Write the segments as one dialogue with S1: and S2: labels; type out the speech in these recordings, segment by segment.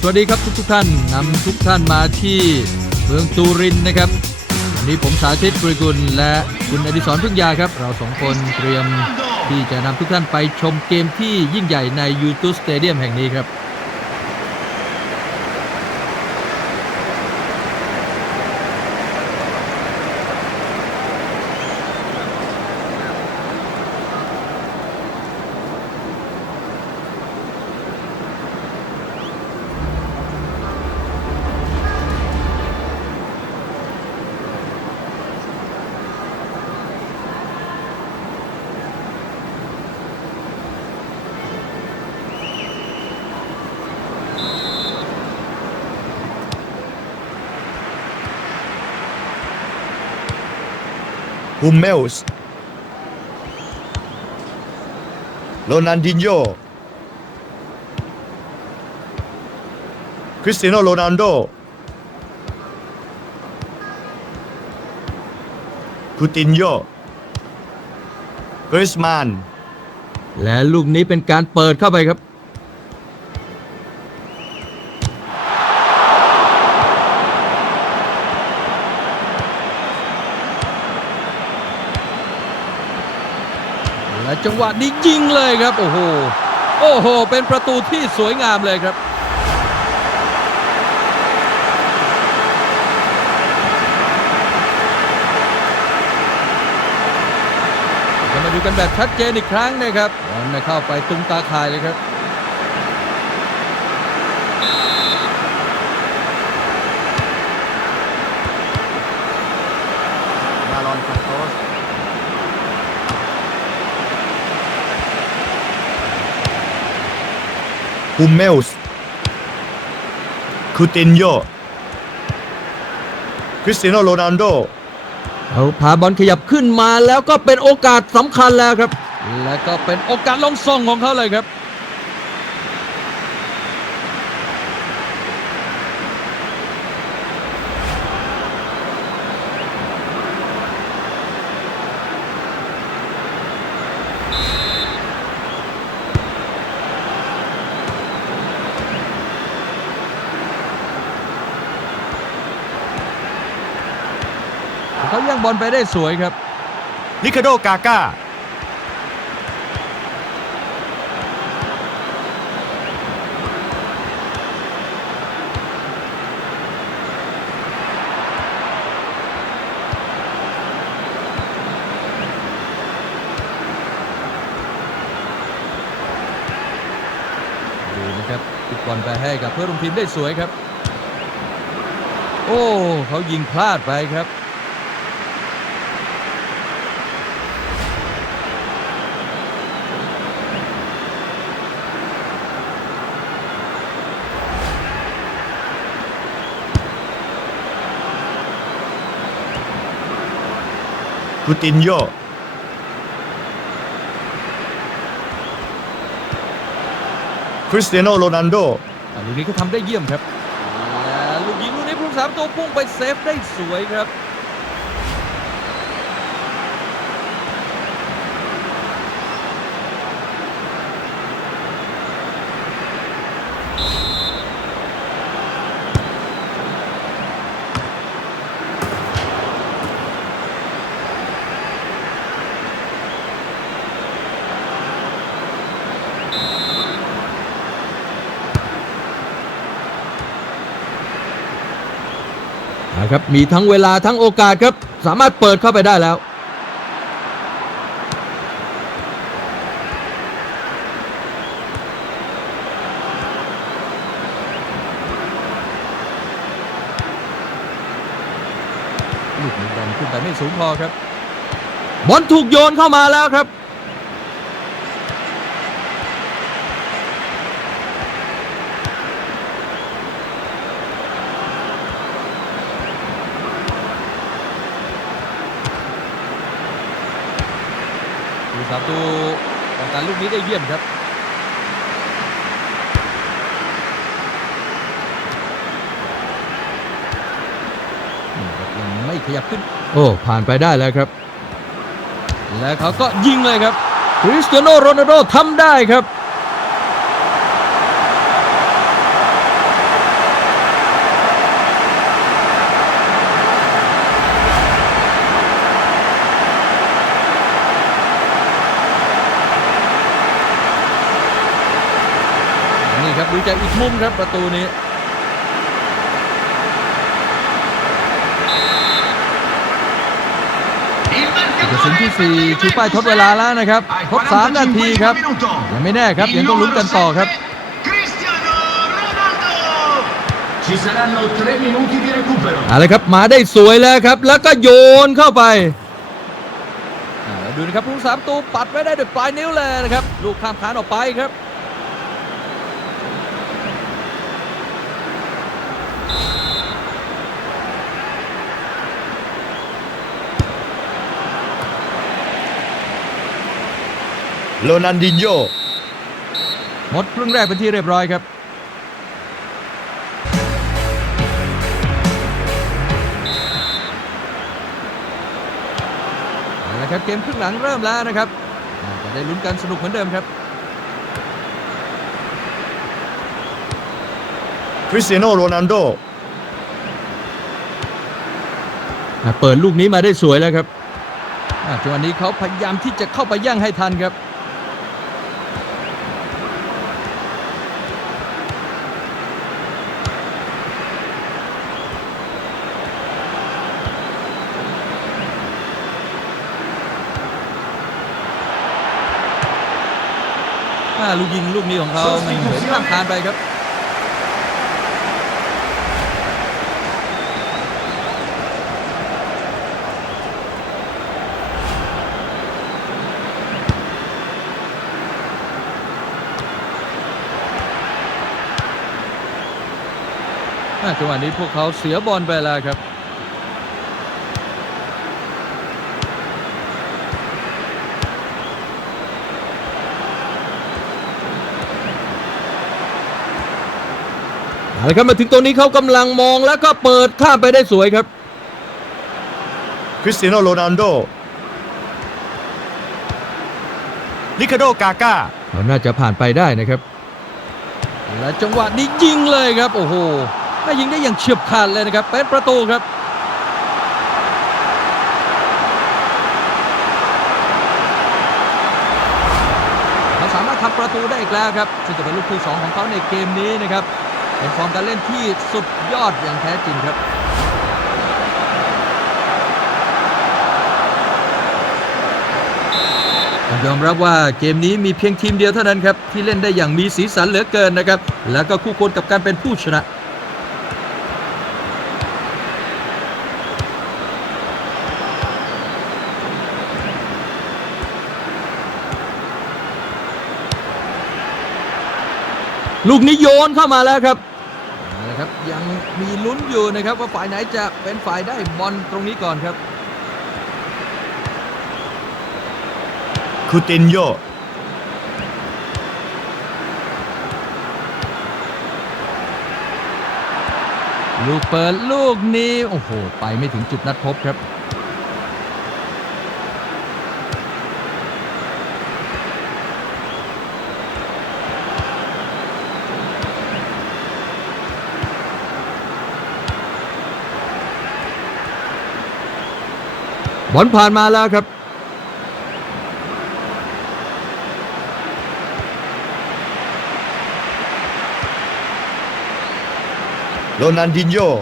S1: สวัสดีครับทุกทุกท่านนำทุกท่านมาที่เมืองตูรินนะครับวันนี้ผมสาธิตปริกุลและคุณอดิศรพึ่งยาครับ เราสองคนเตรียมที่จะนำทุกท่านไปชมเกมที่ยิ่งใหญ่ใน YouTube Stadium แห่งนี้ครับ
S2: ฮุมเมลส์โรนันดินโยคริสเตียโนโรนัลโดคูตินโยกริสมาน
S1: และลูกนี้เป็นการเปิดเข้าไปครับ จังหวะนี้ยิงเลยครับ โอ้โห โอ้โห เป็นประตูที่สวยงามเลยครับจะมาดูกันแบบชัดเจนอีกครั้งนะครับบอลน่ะเข้าไปตุ้มตาคายเลยครับ
S2: มารอนคาโตส ฮุมเมลส์คูตินโยคริสเตียโนโรนัลโด
S1: เอาพาบอลขยับขึ้นมาแล้วก็เป็นโอกาสสำคัญแล้วครับ และก็เป็นโอกาสลงส่งของเขาเลยครับ เขายังบอลไปได้สวยครับ
S2: ลิคาโดกาก้า
S1: ดูนะครับติดบอลไปให้กับเพื่อนร่วมทีมได้สวยครับ โอ้เขายิงพลาดไปครับ
S2: คูตินโยคริสเตียโนโรนัลโด
S1: อะลูกนี้เขาทำได้เยี่ยมครับและลูกยิงลูกนี้ผู้รักษาประตูพุ่งไปเซฟได้สวยครับ นะครับมีทั้งเวลาทั้งโอกาสครับ สามารถเปิดเข้าไปได้แล้ว ลูกบอลขึ้นไปไม่สูงพอครับ บอลถูกโยนเข้ามาแล้วครับ สาประตูป้องกันลูกนี้ได้เยี่ยมครับนี่ครับ ยังไม่ขยับขึ้น โอ้ ผ่านไปได้แล้วครับ และเขาก็ยิงเลยครับคริสเตียโนโรนัลโดทำได้ครับ ดูจากอีกมุมครับประตูนี้กระสุนที่ 4 ชูป้ายทดเวลาแล้วนะครับทด3นาทีครับยังไม่แน่ครับยังต้องลุ้นกันต่อครับ
S3: Cristiano Ronaldo ci saranno tre minuti di recupero
S1: เอาละครับมาได้สวยแล้วครับ แล้วก็โยนเข้าไปอ่าแล้วดูนะครับผู้สามตูปัดไว้ได้ด้วยปลายนิ้วเลยนะครับ ลูกข้ามคานออกไปครับ
S2: โรนันดินโย
S1: หมดครึ่งแรกเป็นที่เรียบร้อยครับเอาละครับเกมครึ่งหลังเริ่มแล้วนะครับอ่าจะได้ลุ้นกันสนุกเหมือนเดิมครับ
S2: คริสเตียโนโรนัลโด
S1: อะเปิดลูกนี้มาได้สวยแล้วครับอะจังหวะนี้เขาพยายามที่จะเข้าไปย่างให้ทันครับ ลูกยิงลูกนี้ของเขามันเหมือนข้ามคานไปครับอะจังหวะนี้พวกเขาเสียบอลไปแล้วครับ เอาละครับมาถึงตรงนี้เขากำลังมองแล้วก็เปิดข้ามไปได้สวยครับ
S2: คริสเตียโนโรนัลโดลิคาโดกาก้า
S1: เราน่าจะผ่านไปได้นะครับ และจังหวะนี้ยิงเลยครับ โอ้โหน่ายิงได้อย่างเฉียบขาดเลยนะครับเป็นประตูครับเขาสามารถทำประตูได้อีกแล้วครับซึ่งจะเป็นลูกที่สองของเขาในเกมนี้นะครับ เป็นฟอร์มการเล่นที่สุดยอดอย่างแท้จริงครับยอมรับว่าเกมนี้มีเพียงทีมเดียวเท่านั้นครับ ที่เล่นได้อย่างมีสีสันเหลือเกินนะครับ แล้วก็คู่ควรกับการเป็นผู้ชนะ ลูกนี้โยนเข้ามาแล้วครับเอาละครับยังมีลุ้นอยู่นะครับว่าฝ่ายไหนจะเป็นฝ่ายได้บอลตรงนี้ก่อนครับ
S2: คูตินโย
S1: ลูกเปิดลูกนี้ โอ้โห ไปไม่ถึงจุดนัดพบครับ บอลผ่านมาแล้วครับ
S2: โรนันดินโย
S1: อะ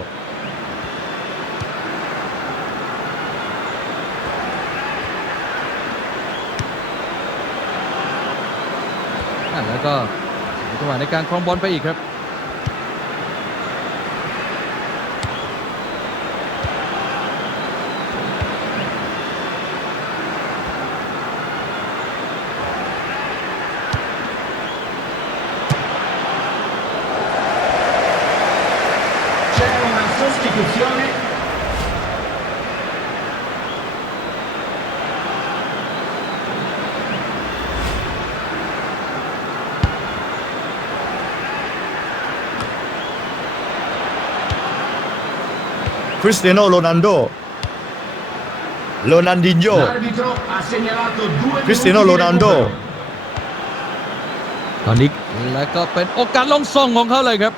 S1: แล้วก็เสียจังหวะในการครองบอลไปอีกครับ
S2: คริสเตียโนโรนัลโดโรนันดินโย
S3: l'arbitro ha segnalato due
S2: Cristiano
S3: minuti di
S2: Ronaldo
S3: recupero.
S1: ตอนนี้แล้วก็เป็นโอกาสลงส่งของเขาเลยครับ